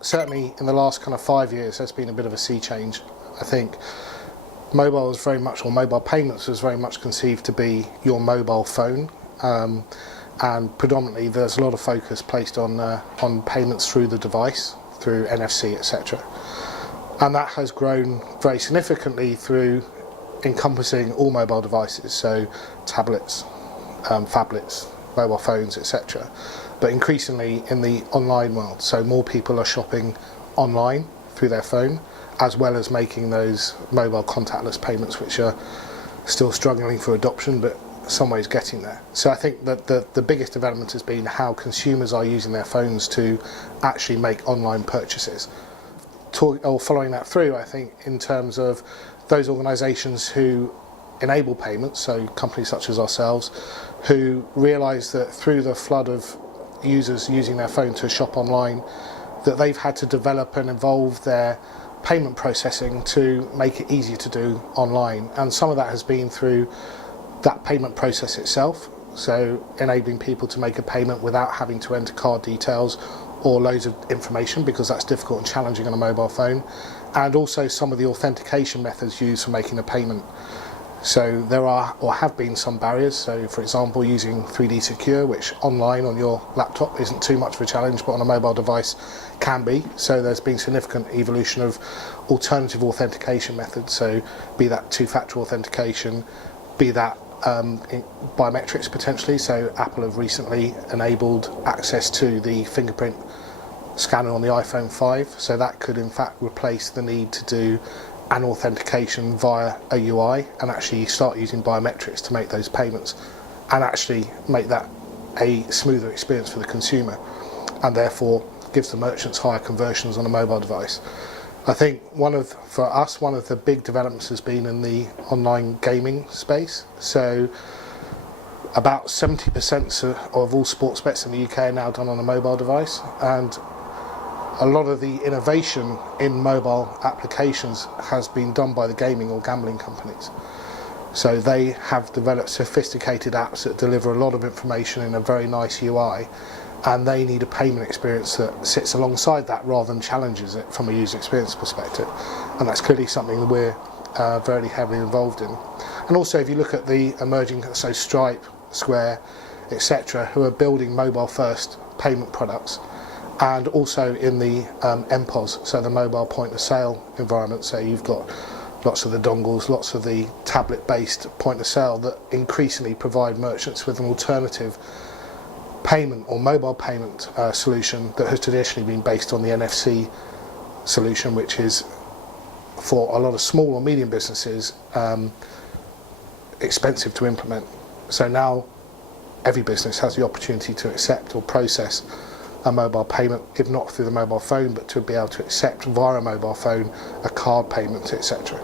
Certainly in the last kind of 5 years, there's been a bit of a sea change. I think mobile was very much, or mobile payments was very much conceived to be your mobile phone, and predominantly there's a lot of focus placed on payments through the device, through NFC, etc. And that has grown very significantly through encompassing all mobile devices, so tablets, phablets, mobile phones, etc. But increasingly in the online world, so more people are shopping online through their phone, as well as making those mobile contactless payments, which are still struggling for adoption, but some ways getting there. So I think that the biggest development has been how consumers are using their phones to actually make online purchases. Following that through, I think in terms of those organisations who enable payments, so companies such as ourselves, who realise that through the flood of users using their phone to shop online, that they've had to develop and evolve their payment processing to make it easier to do online. And some of that has been through that payment process itself, so enabling people to make a payment without having to enter card details or loads of information, because that's difficult and challenging on a mobile phone, and also some of the authentication methods used for making a payment. So there are, or have been, some barriers. So for example, using 3D Secure, which online on your laptop isn't too much of a challenge, but on a mobile device can be. So there's been significant evolution of alternative authentication methods, so be that two-factor authentication, be that biometrics potentially. So Apple have recently enabled access to the fingerprint scanner on the iPhone 5, so that could in fact replace the need to do an authentication via a UI and actually start using biometrics to make those payments and actually make that a smoother experience for the consumer, and therefore gives the merchants higher conversions on a mobile device. I think for us, one of the big developments has been in the online gaming space. So about 70% of all sports bets in the UK are now done on a mobile device, and a lot of the innovation in mobile applications has been done by the gaming or gambling companies. So they have developed sophisticated apps that deliver a lot of information in a very nice UI, and they need a payment experience that sits alongside that rather than challenges it from a user experience perspective. And that's clearly something that we're very heavily involved in. And also if you look at the emerging, so Stripe, Square, etc., who are building mobile first payment products, and also in the MPOS, so the mobile point of sale environment. So you've got lots of the dongles, lots of the tablet based point of sale that increasingly provide merchants with an alternative payment or mobile payment solution that has traditionally been based on the NFC solution, which is for a lot of small or medium businesses expensive to implement. So now every business has the opportunity to accept or process a mobile payment, if not through the mobile phone, but to be able to accept via a mobile phone a card payment, etc.